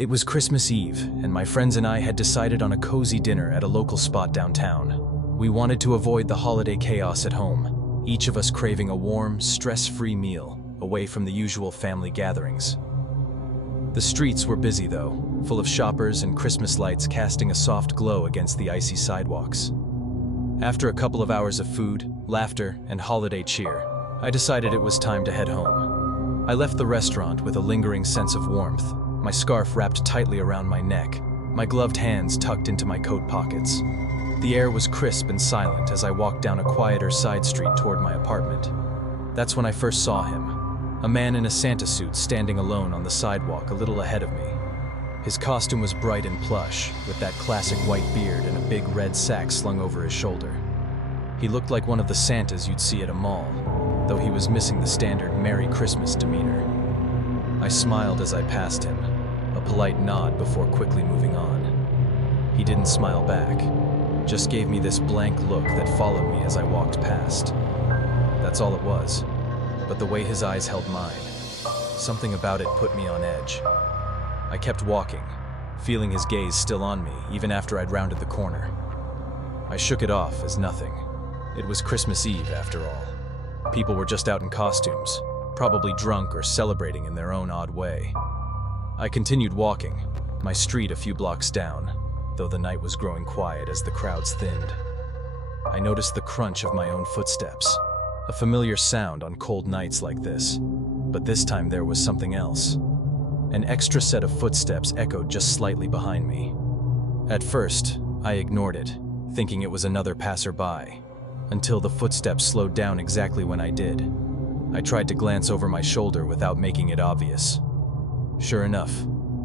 It was Christmas Eve, and my friends and I had decided on a cozy dinner at a local spot downtown. We wanted to avoid the holiday chaos at home, each of us craving a warm, stress-free meal away from the usual family gatherings. The streets were busy though, full of shoppers and Christmas lights casting a soft glow against the icy sidewalks. After a couple of hours of food, laughter, and holiday cheer, I decided it was time to head home. I left the restaurant with a lingering sense of warmth, my scarf wrapped tightly around my neck, my gloved hands tucked into my coat pockets. The air was crisp and silent as I walked down a quieter side street toward my apartment. That's when I first saw him, a man in a Santa suit standing alone on the sidewalk a little ahead of me. His costume was bright and plush, with that classic white beard and a big red sack slung over his shoulder. He looked like one of the Santas you'd see at a mall, though he was missing the standard Merry Christmas demeanor. I smiled as I passed him, a polite nod before quickly moving on. He didn't smile back, just gave me this blank look that followed me as I walked past. That's all it was, but the way his eyes held mine, something about it put me on edge. I kept walking, feeling his gaze still on me even after I'd rounded the corner. I shook it off as nothing. It was Christmas Eve after all. People were just out in costumes, probably drunk or celebrating in their own odd way. I continued walking, my street a few blocks down, though the night was growing quiet as the crowds thinned. I noticed the crunch of my own footsteps, a familiar sound on cold nights like this, but this time there was something else. An extra set of footsteps echoed just slightly behind me. At first, I ignored it, thinking it was another passerby, until the footsteps slowed down exactly when I did. I tried to glance over my shoulder without making it obvious. Sure enough,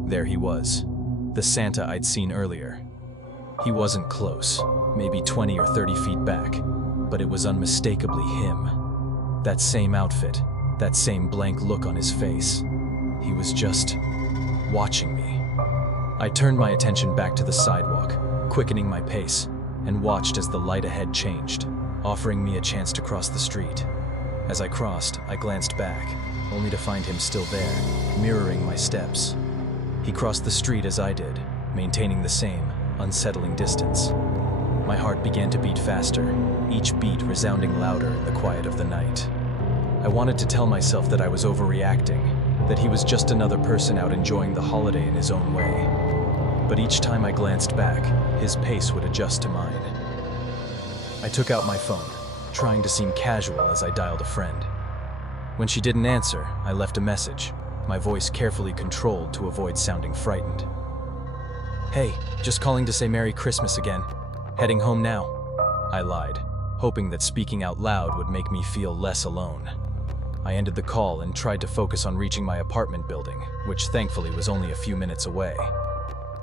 there he was, the Santa I'd seen earlier. He wasn't close, maybe 20 or 30 feet back, but it was unmistakably him. That same outfit, that same blank look on his face. He was just watching me. I turned my attention back to the sidewalk, quickening my pace, and watched as the light ahead changed, offering me a chance to cross the street. As I crossed, I glanced back, only to find him still there, mirroring my steps. He crossed the street as I did, maintaining the same, unsettling distance. My heart began to beat faster, each beat resounding louder in the quiet of the night. I wanted to tell myself that I was overreacting, that he was just another person out enjoying the holiday in his own way. But each time I glanced back, his pace would adjust to mine. I took out my phone, trying to seem casual as I dialed a friend. When she didn't answer, I left a message, my voice carefully controlled to avoid sounding frightened. "Hey, just calling to say Merry Christmas again. Heading home now," I lied, hoping that speaking out loud would make me feel less alone. I ended the call and tried to focus on reaching my apartment building, which thankfully was only a few minutes away.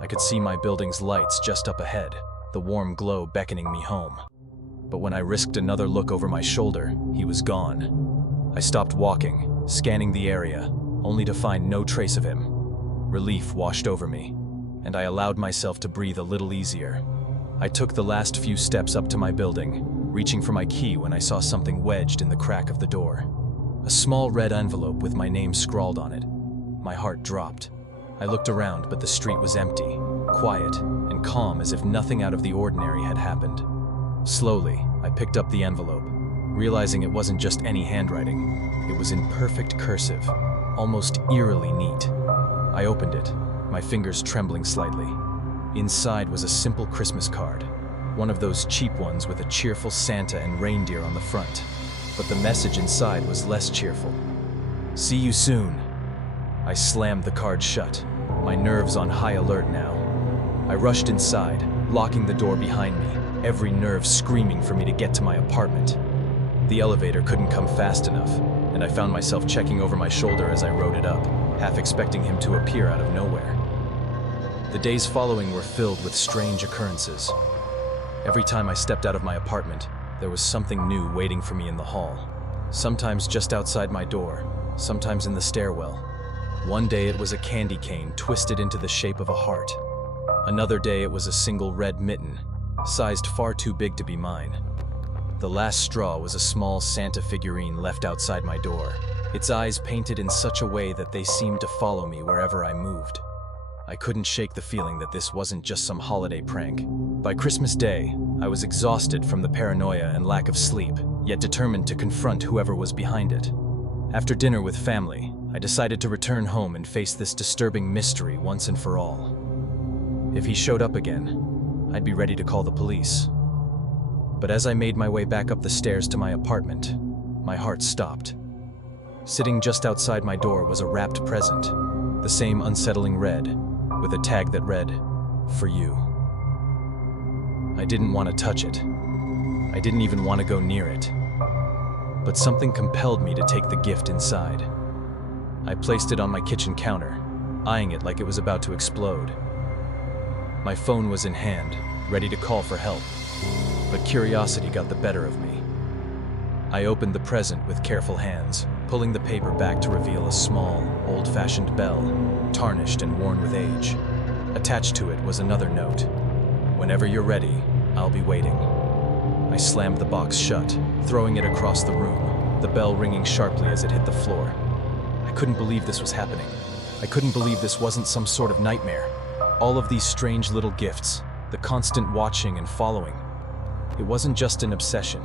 I could see my building's lights just up ahead, the warm glow beckoning me home. But when I risked another look over my shoulder, he was gone. I stopped walking, scanning the area, only to find no trace of him. Relief washed over me, and I allowed myself to breathe a little easier. I took the last few steps up to my building, reaching for my key when I saw something wedged in the crack of the door. A small red envelope with my name scrawled on it. My heart dropped. I looked around, but the street was empty, quiet, and calm as if nothing out of the ordinary had happened. Slowly, I picked up the envelope, realizing it wasn't just any handwriting. It was in perfect cursive, almost eerily neat. I opened it, my fingers trembling slightly. Inside was a simple Christmas card, one of those cheap ones with a cheerful Santa and reindeer on the front. But the message inside was less cheerful. "See you soon." I slammed the card shut, my nerves on high alert now. I rushed inside, locking the door behind me, every nerve screaming for me to get to my apartment. The elevator couldn't come fast enough, and I found myself checking over my shoulder as I rode it up, half expecting him to appear out of nowhere. The days following were filled with strange occurrences. Every time I stepped out of my apartment, there was something new waiting for me in the hall. Sometimes just outside my door, sometimes in the stairwell. One day it was a candy cane twisted into the shape of a heart. Another day it was a single red mitten, sized far too big to be mine. The last straw was a small Santa figurine left outside my door, its eyes painted in such a way that they seemed to follow me wherever I moved. I couldn't shake the feeling that this wasn't just some holiday prank. By Christmas Day, I was exhausted from the paranoia and lack of sleep, yet determined to confront whoever was behind it. After dinner with family, I decided to return home and face this disturbing mystery once and for all. If he showed up again, I'd be ready to call the police. But as I made my way back up the stairs to my apartment, my heart stopped. Sitting just outside my door was a wrapped present, the same unsettling red, with a tag that read, "For you." I didn't want to touch it. I didn't even want to go near it. But something compelled me to take the gift inside. I placed it on my kitchen counter, eyeing it like it was about to explode. My phone was in hand, ready to call for help, but curiosity got the better of me. I opened the present with careful hands, pulling the paper back to reveal a small, old-fashioned bell, tarnished and worn with age. Attached to it was another note. "Whenever you're ready, I'll be waiting." I slammed the box shut, throwing it across the room, the bell ringing sharply as it hit the floor. I couldn't believe this was happening. I couldn't believe this wasn't some sort of nightmare. All of these strange little gifts, the constant watching and following. It wasn't just an obsession.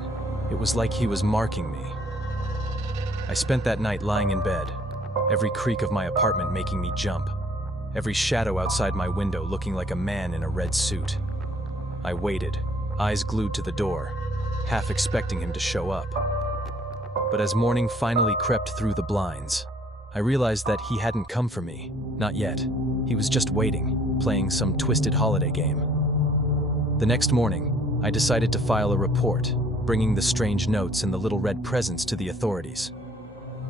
It was like he was marking me. I spent that night lying in bed, every creak of my apartment making me jump, every shadow outside my window looking like a man in a red suit. I waited, eyes glued to the door, half expecting him to show up. But as morning finally crept through the blinds, I realized that he hadn't come for me, not yet. He was just waiting, playing some twisted holiday game. The next morning, I decided to file a report, bringing the strange notes and the little red presents to the authorities.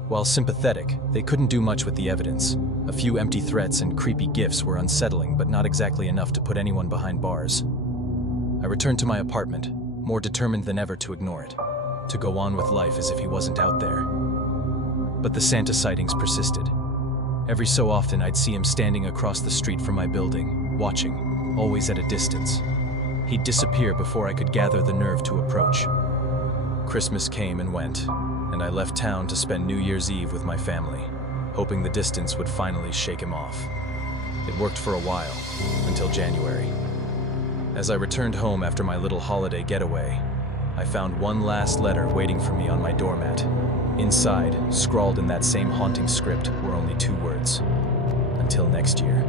While sympathetic, they couldn't do much with the evidence. A few empty threats and creepy gifts were unsettling, but not exactly enough to put anyone behind bars. I returned to my apartment, more determined than ever to ignore it, to go on with life as if he wasn't out there. But the Santa sightings persisted. Every so often I'd see him standing across the street from my building, watching, always at a distance. He'd disappear before I could gather the nerve to approach. Christmas came and went, and I left town to spend New Year's Eve with my family, hoping the distance would finally shake him off. It worked for a while, until January. As I returned home after my little holiday getaway, I found one last letter waiting for me on my doormat. Inside, scrawled in that same haunting script, were only 2 words. "Until next year."